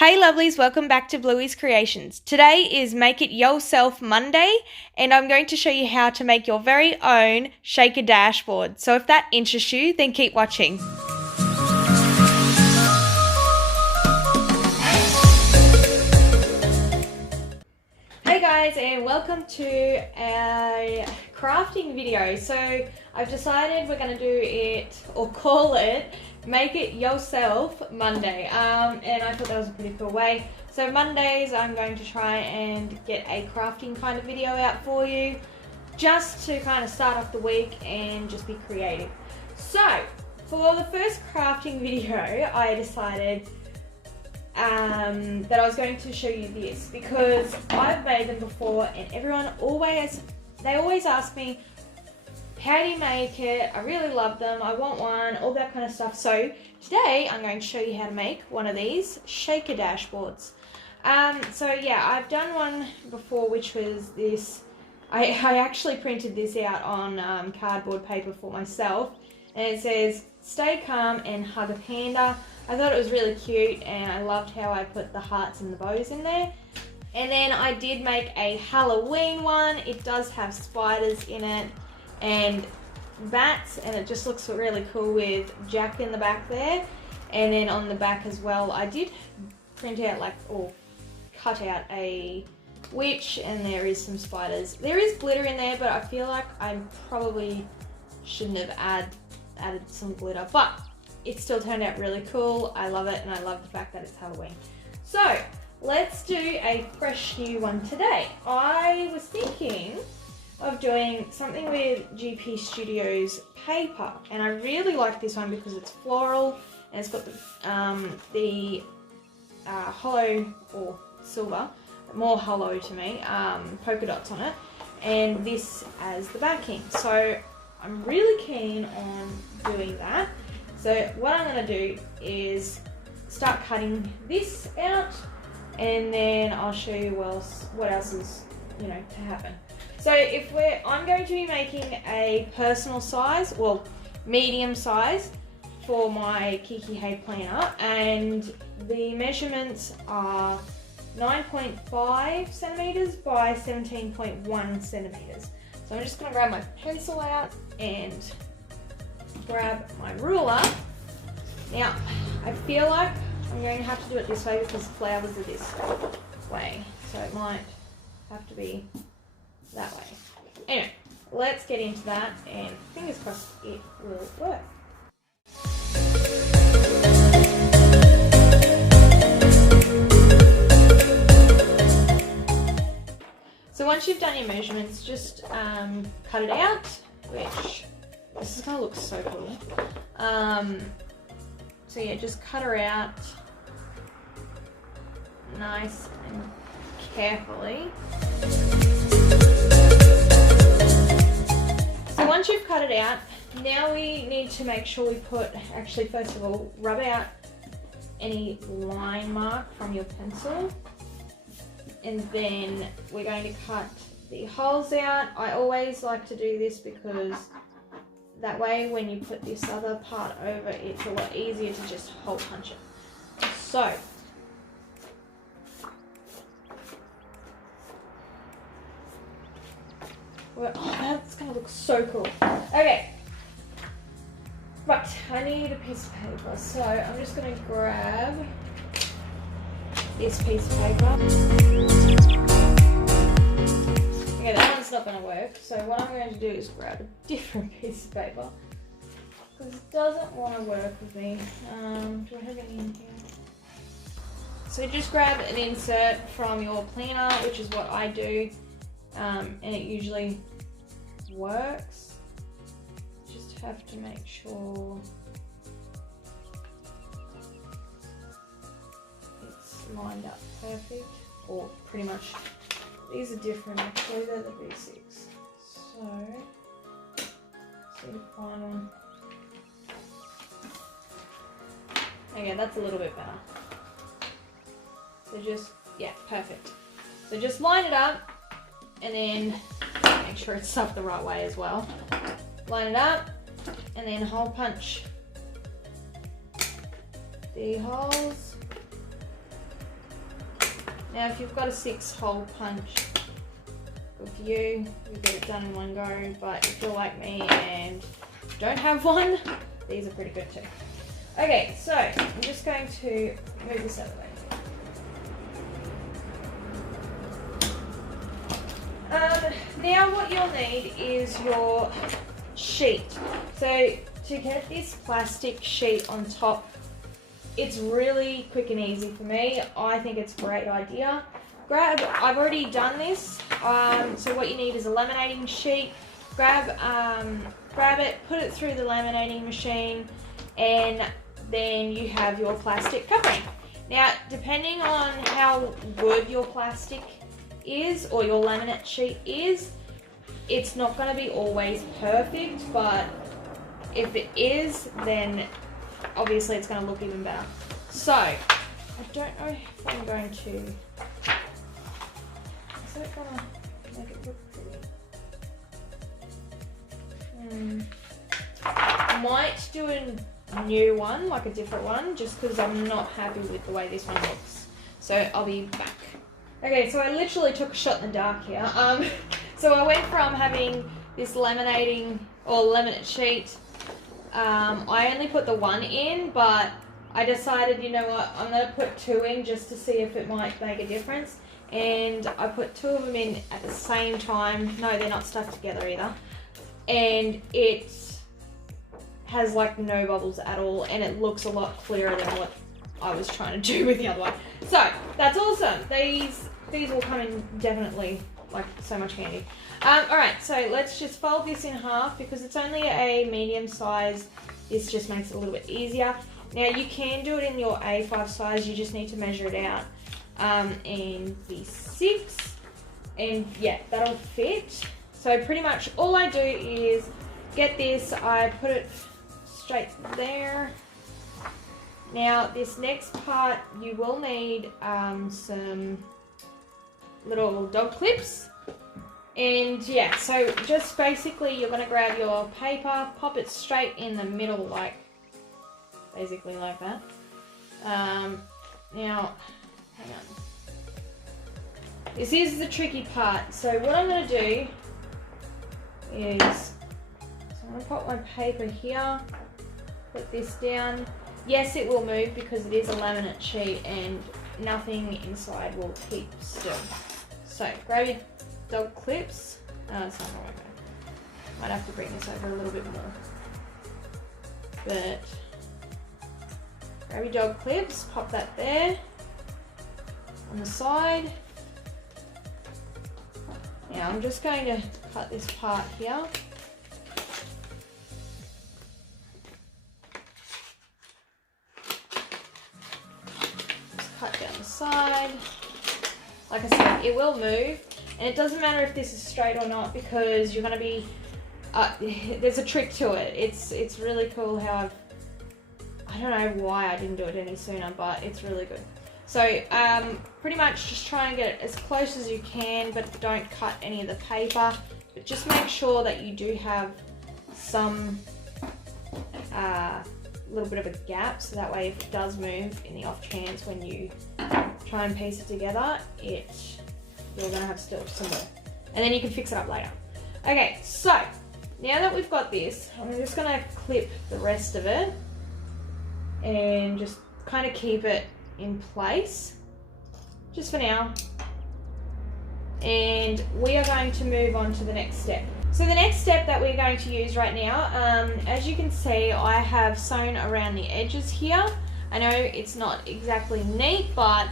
Hey lovelies, welcome back to Bluey's Creations. Today is Make It Yourself Monday, and I'm going to show you how to make your very own shaker dashboard. So if that interests you, then keep watching. Hey guys, and welcome to a crafting video. So I've decided we're going to do it, or call it, Make It Yourself Monday, and I thought that was a pretty cool way. So Mondays I'm going to try and get a crafting kind of video out for you, just to kind of start off the week and just be creative. So for the first crafting video I decided that I was going to show you this, because I've made them before and everyone always ask me, how do you make it? I really love them, I want one, all that kind of stuff. So today I'm going to show you how to make one of these shaker dashboards. So yeah, I've done one before, which was this. I actually printed this out on cardboard paper for myself, and it says, "Stay calm and hug a panda." I thought it was really cute, and I loved how I put the hearts and the bows in there. And then I did make a Halloween one. It does have spiders in it and bats, and it just looks really cool with Jack in the back there. And then on the back as well, I did print out or cut out a witch, and there is some spiders. There is glitter in there, but I feel like I probably shouldn't have added some glitter, but it still turned out really cool. I love it, and I love the fact that it's Halloween. So let's do a fresh new one today. I was thinking of doing something with GP Studios paper, and I really like this one because it's floral and it's got the hollow, or silver, more hollow to me, polka dots on it, and this as the backing. So I'm really keen on doing that. So what I'm going to do is start cutting this out, and then I'll show you what else is, to happen. So I'm going to be making a personal size, well, medium size for my Kikki planner, and the measurements are 9.5 centimeters by 17.1 centimeters. So I'm just going to grab my pencil out and grab my ruler. Now, I feel like I'm going to have to do it this way because the flowers are this way, so it might have to be that way. Anyway, let's get into that, and fingers crossed it will work. So once you've done your measurements, just cut it out, which this is going to look so cool. So yeah, just cut her out nice and carefully. So once you've cut it out, now we need to make sure we actually first of all, rub out any line mark from your pencil. And then we're going to cut the holes out. I always like to do this because that way when you put this other part over, it's a lot easier to just hole punch it. So, that's going to look so cool. Okay, right, I need a piece of paper, so I'm just going to grab this piece of paper. Okay, that one's not going to work, so what I'm going to do is grab a different piece of paper, because it doesn't want to work with me. Do I have any in here? So just grab an insert from your planner, which is what I do, and it usually works. Just have to make sure lined up perfect, or pretty much. These are different actually, they're the B6. So, let's see the final one. Okay, that's a little bit better. So just, yeah, perfect. So just line it up, and then make sure it's stuffed the right way as well. Line it up, and then hole punch the holes. Now if you've got a 6-hole punch, good for you, you get it done in one go, but if you're like me and don't have one, these are pretty good too. Okay, so I'm just going to move this out of the way. Now what you'll need is your sheet. So to get this plastic sheet on top, it's really quick and easy for me. I think it's a great idea. I've already done this. So what you need is a laminating sheet. Grab it, put it through the laminating machine, and then you have your plastic covering. Now, depending on how good your plastic is or your laminate sheet is, it's not going to be always perfect, but if it is, then obviously it's going to look even better. So, I don't know if I'm going to, is that going to make it look pretty? I might do a new one, like a different one, just because I'm not happy with the way this one looks. So I'll be back. Okay, so I literally took a shot in the dark here. So I went from having this laminating or laminate sheet. I only put the one in, but I decided, you know what, I'm going to put 2 in just to see if it might make a difference. And I put 2 of them in at the same time. No, they're not stuck together either. And it has like no bubbles at all, and it looks a lot clearer than what I was trying to do with the other one. So that's awesome. These will come in definitely like so much handy. Alright, so let's just fold this in half because it's only a medium size. This just makes it a little bit easier. Now you can do it in your A5 size, you just need to measure it out in B6, and yeah, that'll fit. So pretty much all I do is get this, I put it straight there. Now this next part you will need some little dog clips, and yeah, so just basically you're going to grab your paper, pop it straight in the middle, like basically like that. Now hang on, this is the tricky part. So what I'm going to do is, so I'm going to pop my paper here, put this down. Yes, it will move because it is a laminate sheet and nothing inside will keep still. So grab your dog clips. It's not going to work. Might have to bring this over a little bit more. But grab your dog clips, pop that there on the side. Now I'm just going to cut this part here. Just cut down the side. Like I said, it will move, and it doesn't matter if this is straight or not because you're going to be, there's a trick to it. It's really cool how I don't know why I didn't do it any sooner, but it's really good. So pretty much just try and get it as close as you can, but don't cut any of the paper. But just make sure that you do have some little bit of a gap, so that way if it does move in the off chance when you try and piece it together, you're going to have still some more. And then you can fix it up later. Okay, so now that we've got this, I'm just going to clip the rest of it and just kind of keep it in place just for now, and we are going to move on to the next step. So the next step that we're going to use right now, as you can see, I have sewn around the edges here. I know it's not exactly neat, but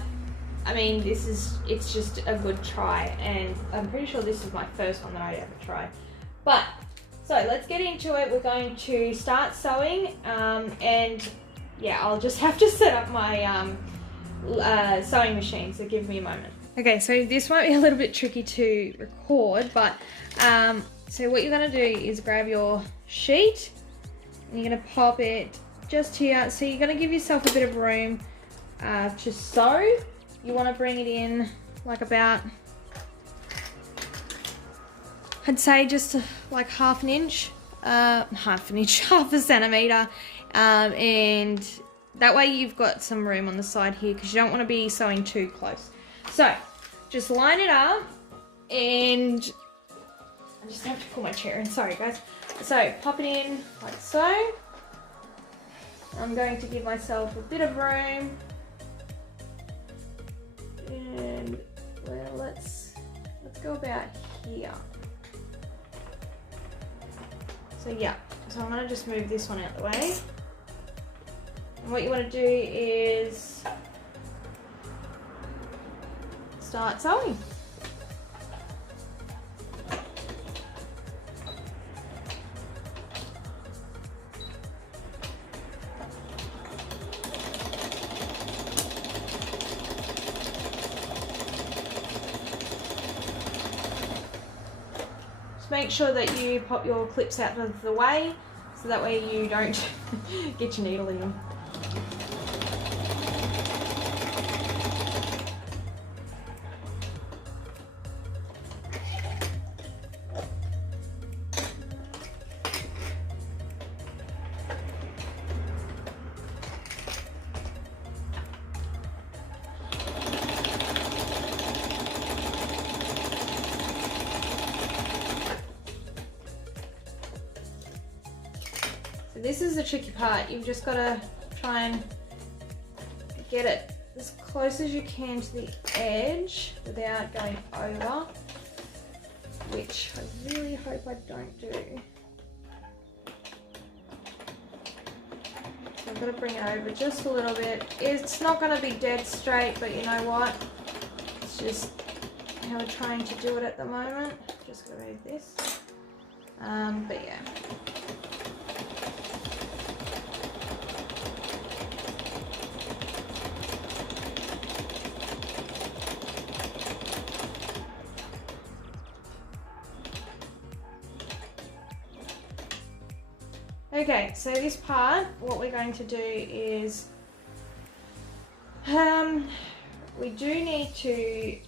I mean it's just a good try, and I'm pretty sure this is my first one that I ever tried. But so let's get into it. We're going to start sewing, and yeah, I'll just have to set up my sewing machine, so give me a moment. Okay, so this might be a little bit tricky to record, but so what you're going to do is grab your sheet and you're going to pop it just here. So you're going to give yourself a bit of room to sew. You want to bring it in like about, I'd say just like half an inch, half a centimetre, and that way you've got some room on the side here because you don't want to be sewing too close. So just line it up, and I just have to pull my chair in, sorry guys. So pop it in like so. I'm going to give myself a bit of room, and well, let's go about here. So yeah, so I'm going to just move this one out the way. And what you want to do is start sewing. Make sure that you pop your clips out of the way so that way you don't get your needle in them. This is the tricky part. You've just got to try and get it as close as you can to the edge without going over, which I really hope I don't do. So I've got to bring it over just a little bit. It's not going to be dead straight, but you know what? It's just how we're trying to do it at the moment. Just going to move this. But yeah. Okay, so this part, what we're going to do is, we do need to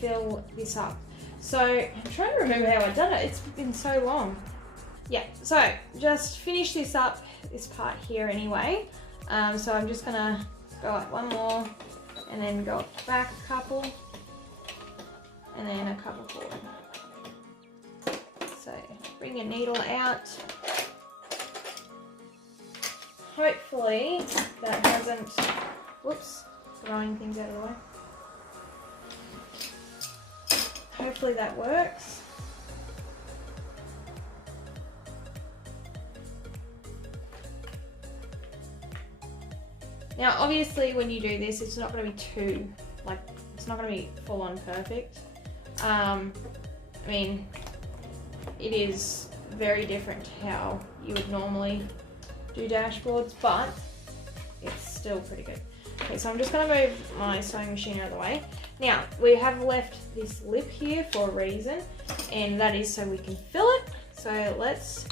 fill this up. So I'm trying to remember how I've done it. It's been so long. Yeah, so just finish this up, this part here anyway. So I'm just gonna go up one more and then go back a couple and then a couple forward. So bring your needle out. Hopefully that hasn't, whoops, throwing things out of the way. Hopefully that works. Now obviously when you do this, it's not going to be too, like, it's not going to be full on perfect. I mean, it is very different to how you would normally do dashboards, but it's still pretty good. Okay, so I'm just going to move my sewing machine out of the way. Now, we have left this lip here for a reason, and that is so we can fill it. So let's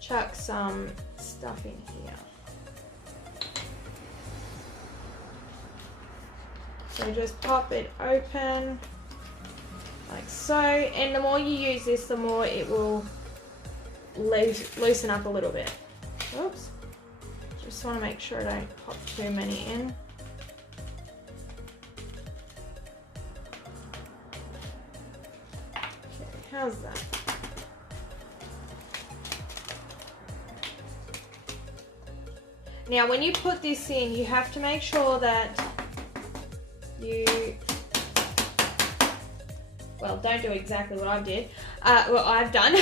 chuck some stuff in here. So just pop it open like so, and the more you use this, the more it will loosen up a little bit. Oops. Just want to make sure I don't pop too many in. Okay, how's that? Now when you put this in, you have to make sure that you, well, don't do exactly what I did, what I've done.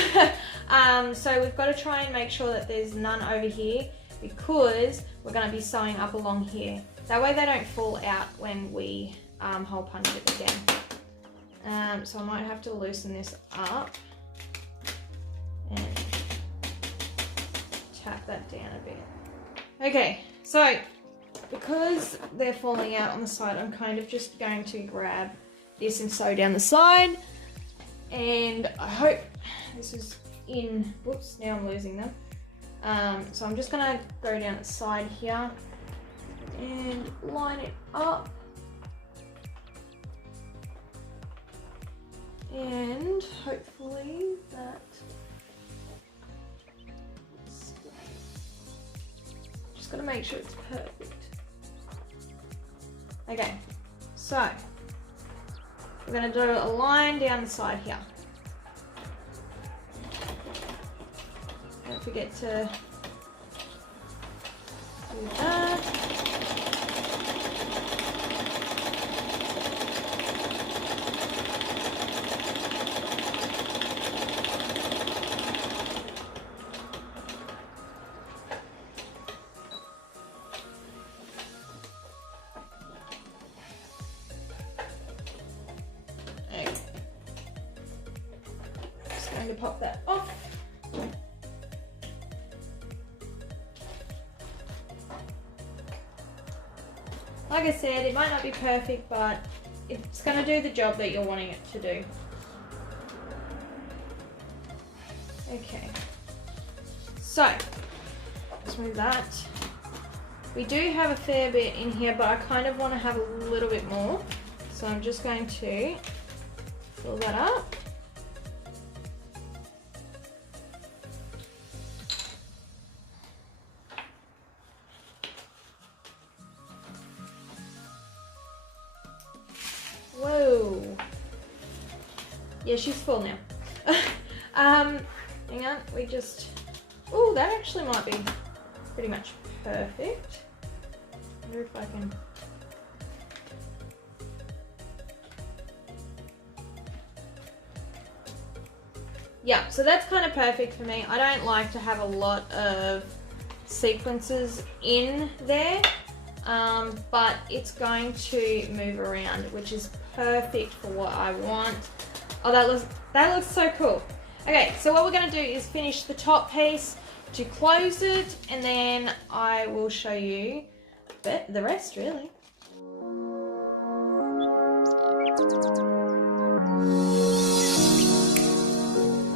So we've got to try and make sure that there's none over here, because we're going to be sewing up along here. That way they don't fall out when we hole punch it again. So I might have to loosen this up and tap that down a bit. Okay, so because they're falling out on the side, I'm kind of just going to grab this and sew down the side, and I hope this is in. Whoops, now I'm losing them. So I'm just gonna go down the side here and line it up, and hopefully that, just gotta make sure it's perfect. Okay, so we're going to do a line down the side here. Don't forget to do that. Okay. Just going to pop that off. Like I said, it might not be perfect, but it's going to do the job that you're wanting it to do. Okay, so let's move that. We do have a fair bit in here, but I kind of want to have a little bit more. So I'm just going to fill that up. Whoa. Yeah, she's full now. Hang on, we just... Oh, that actually might be pretty much perfect. I wonder if I can... Yeah, so that's kind of perfect for me. I don't like to have a lot of sequences in there, but it's going to move around, which is perfect for what I want. Oh, that looks so cool. Okay, so what we're going to do is finish the top piece to close it, and then I will show you the rest, really.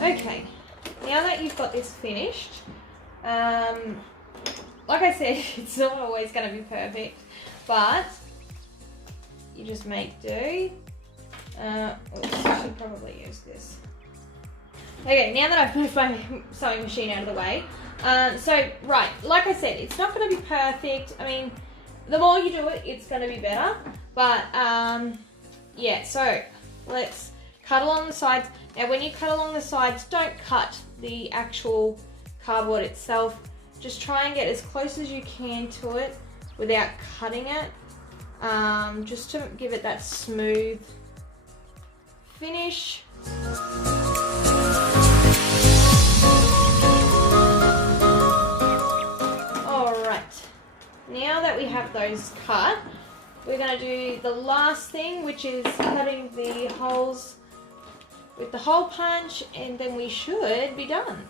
Okay, now that you've got this finished, like I said, it's not always going to be perfect, but you just make do. Oops, I should probably use this. Okay, now that I've moved my sewing machine out of the way, right, like I said, it's not going to be perfect. I mean, the more you do it, it's going to be better, but yeah, so let's cut along the sides. Now when you cut along the sides, don't cut the actual cardboard itself. Just try and get as close as you can to it without cutting it, just to give it that smooth finish. Alright, now that we have those cut, we're going to do the last thing, which is cutting the holes with the hole punch, and then we should be done.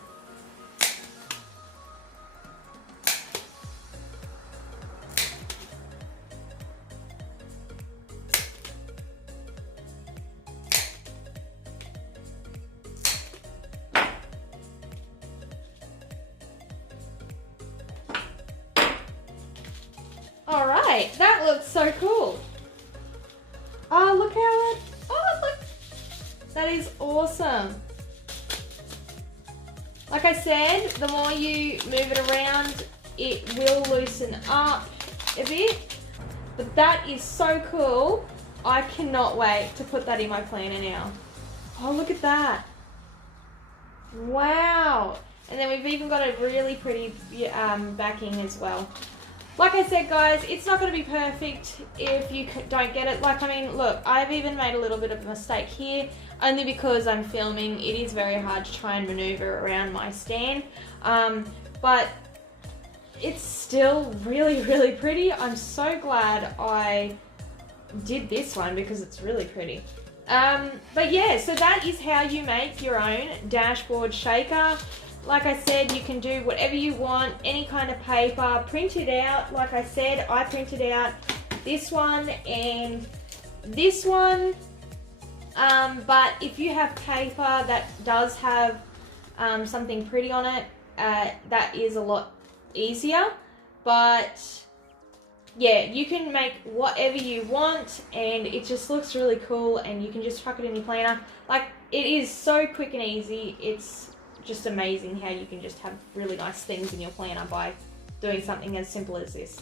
Alright, that looks so cool. Oh, look how it, oh look, that is awesome. Like I said, the more you move it around, it will loosen up a bit, but that is so cool. I cannot wait to put that in my planner now. Oh, look at that. Wow. And then we've even got a really pretty backing as well. Like I said, guys, it's not going to be perfect if you don't get it. Like, I mean, look, I've even made a little bit of a mistake here, only because I'm filming. It is very hard to try and maneuver around my stand, but it's still really, really pretty. I'm so glad I did this one because it's really pretty. But yeah, so that is how you make your own dashboard shaker. Like I said, you can do whatever you want, any kind of paper, print it out. Like I said, I printed out this one and this one. But if you have paper that does have something pretty on it, that is a lot easier. But yeah, you can make whatever you want and it just looks really cool, and you can just chuck it in your planner. Like, it is so quick and easy. It's just amazing how you can just have really nice things in your planner by doing something as simple as this.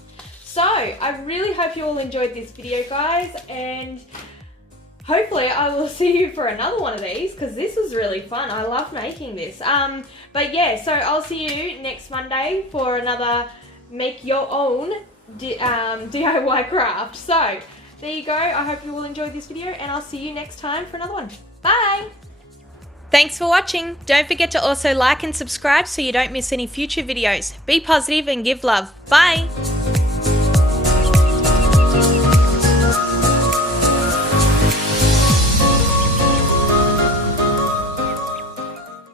So I really hope you all enjoyed this video, guys, and hopefully I will see you for another one of these because this was really fun. I love making this. But yeah, so I'll see you next Monday for another make your own DIY craft. So there you go. I hope you all enjoyed this video and I'll see you next time for another one. Bye! Thanks for watching. Don't forget to also like and subscribe so you don't miss any future videos. Be positive and give love. Bye!